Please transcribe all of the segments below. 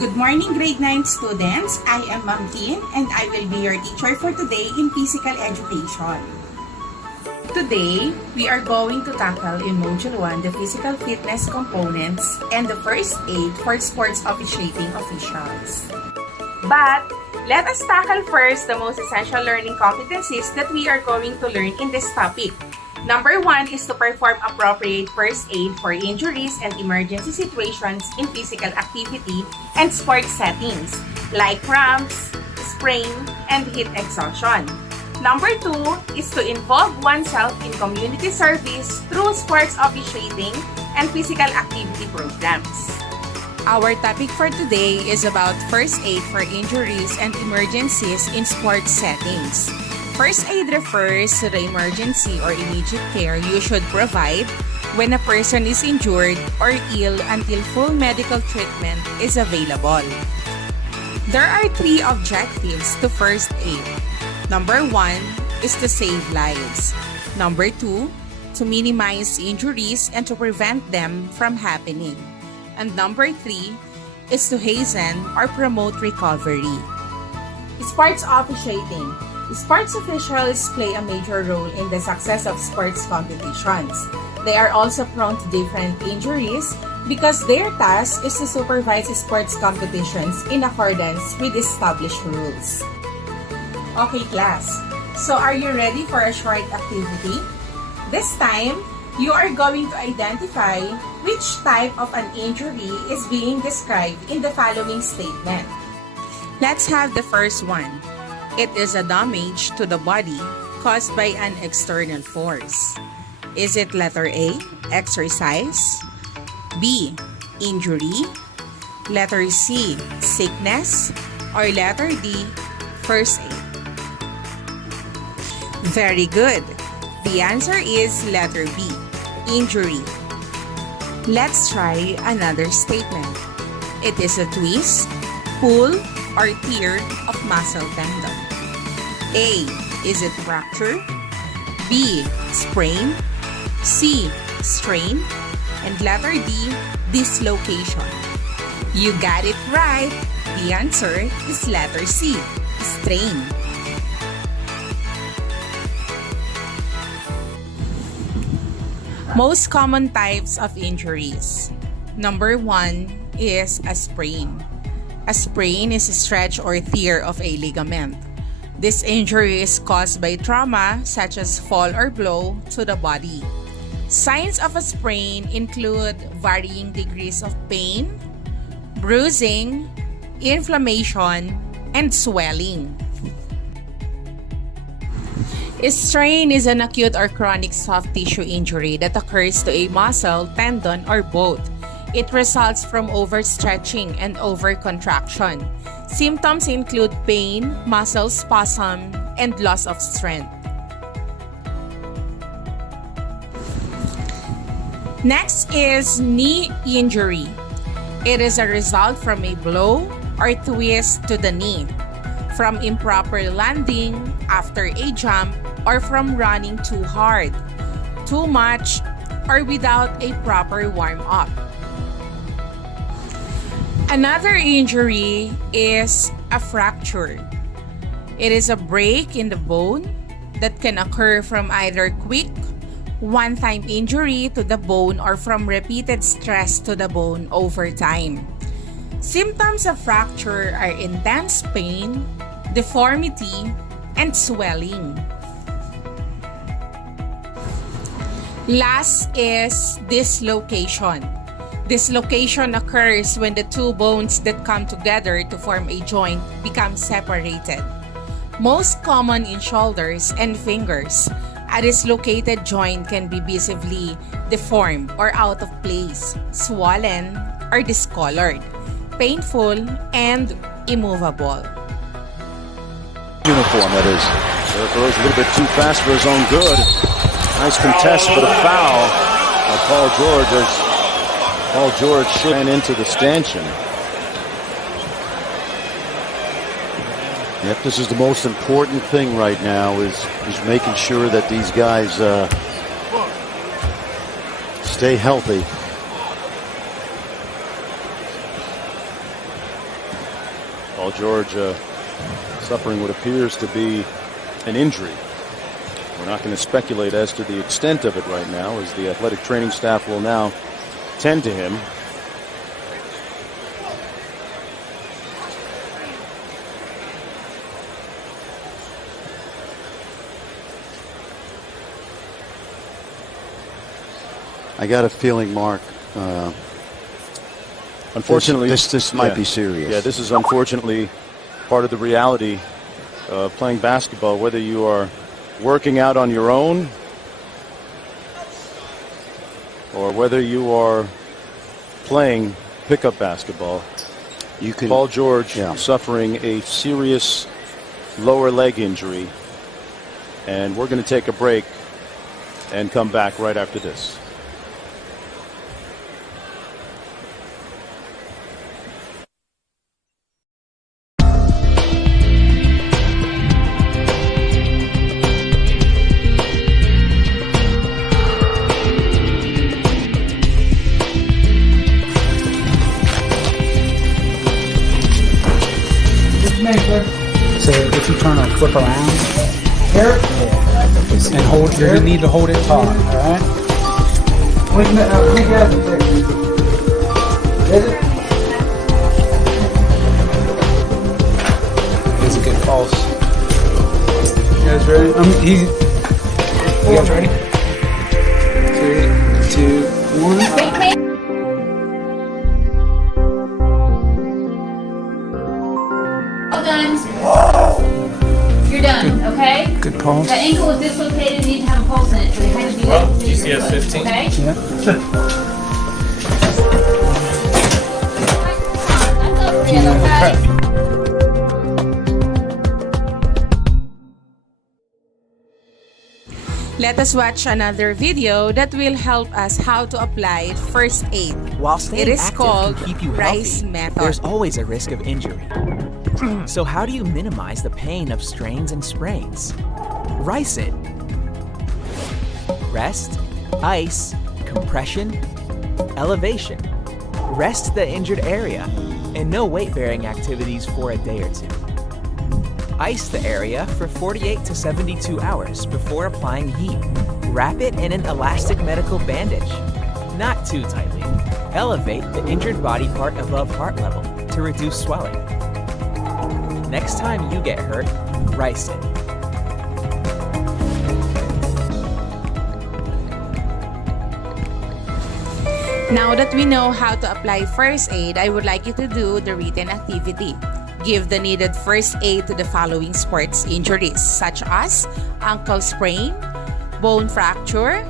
Good morning, grade 9 students. I am Ma'am Tin and I will be your teacher for today in physical education. Today, we are going to tackle in Module 1 the physical fitness components and the first aid for sports officiating officials. But, let us tackle first the most essential learning competencies that we are going to learn in this topic. Number 1 is to perform appropriate first aid for injuries and emergency situations in physical activity and sports settings like cramps, sprain, and heat exhaustion. Number 2 is to involve oneself in community service through sports officiating and physical activity programs. Our topic for today is about first aid for injuries and emergencies in sports settings. First aid refers to the emergency or immediate care you should provide when a person is injured or ill until full medical treatment is available. There are 3 objectives to first aid. Number 1 is to save lives. Number 2, to minimize injuries and to prevent them from happening. And number 3 is to hasten or promote recovery. Sports officiating. Sports officials play a major role in the success of sports competitions. They are also prone to different injuries because their task is to supervise sports competitions in accordance with established rules. Okay, class. So are you ready for a short activity? This time, you are going to identify which type of an injury is being described in the following statement. Let's have the first one. It is a damage to the body caused by an external force. Is it letter A, exercise? B, injury? Letter C, sickness? Or letter D, first aid? Very good. The answer is letter B, injury. Let's try another statement. It is a twist, pull, or tear of muscle tendon. A, is it fracture? B, sprain? C, strain? And letter D, dislocation. You got it right. The answer is letter C, strain. Most common types of injuries. Number 1 is a sprain. A sprain is a stretch or tear of a ligament. This injury is caused by trauma such as fall or blow to the body. Signs of a sprain include varying degrees of pain, bruising, inflammation, and swelling. A strain is an acute or chronic soft tissue injury that occurs to a muscle, tendon, or both. It results from overstretching and overcontraction. Symptoms include pain, muscle spasm, and loss of strength. Next is knee injury. It is a result from a blow or twist to the knee, from improper landing after a jump, or from running too hard, too much, or without a proper warm-up. Another injury is a fracture. It is a break in the bone that can occur from either quick, one-time injury to the bone or from repeated stress to the bone over time. Symptoms of fracture are intense pain, deformity, and swelling. Last is dislocation. Dislocation occurs when the 2 bones that come together to form a joint become separated. Most common in shoulders and fingers, a dislocated joint can be visibly deformed or out of place, swollen, or discolored, painful, and immovable. Uniform, that is. There goes a little bit too fast for his own good. Nice contest, but a foul. Paul George ran into the stanchion. Yep, this is the most important thing right now is making sure that these guys stay healthy. Paul George suffering what appears to be an injury. We're not going to speculate as to the extent of it right now, as the athletic training staff will now tend to him. I got a feeling, Mark, unfortunately, this might be serious. Yeah, this is unfortunately part of the reality of playing basketball, whether you are working out on your own or whether you are playing pickup basketball. Paul George suffering a serious lower leg injury, and we're going to take a break and come back right after this. So if you turn a flip around here and hold, you need to hold it taut. All right. It's a good pulse. You guys ready? You guys ready? 3, 2, 1. You're done, okay? Good pulse. That ankle is dislocated, you need to have a pulse in it. So you kind of do that. GCS 15. Okay? Yeah. Let us watch another video that will help us how to apply first aid. While staying It is active called can keep you Rice healthy, method. there's always a risk of injury. So how do you minimize the pain of strains and sprains? Rice it. Rest, ice, compression, elevation. Rest the injured area, and no weight-bearing activities for a day or two. Ice the area for 48 to 72 hours before applying heat. Wrap it in an elastic medical bandage, not too tightly. Elevate the injured body part above heart level to reduce swelling. Next time you get hurt, rice it. Now that we know how to apply first aid, I would like you to do the written activity. Give the needed first aid to the following sports injuries, such as ankle sprain, bone fracture,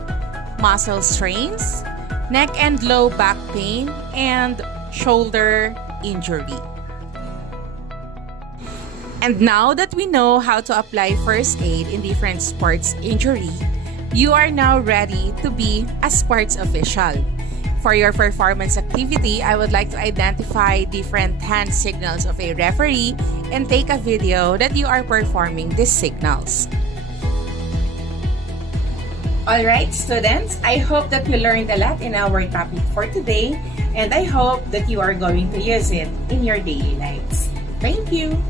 muscle strains, neck and low back pain, and shoulder injury. And now that we know how to apply first aid in different sports injury, you are now ready to be a sports official. For your performance activity, I would like to identify different hand signals of a referee and take a video that you are performing these signals. Alright, students, I hope that you learned a lot in our topic for today, and I hope that you are going to use it in your daily lives. Thank you!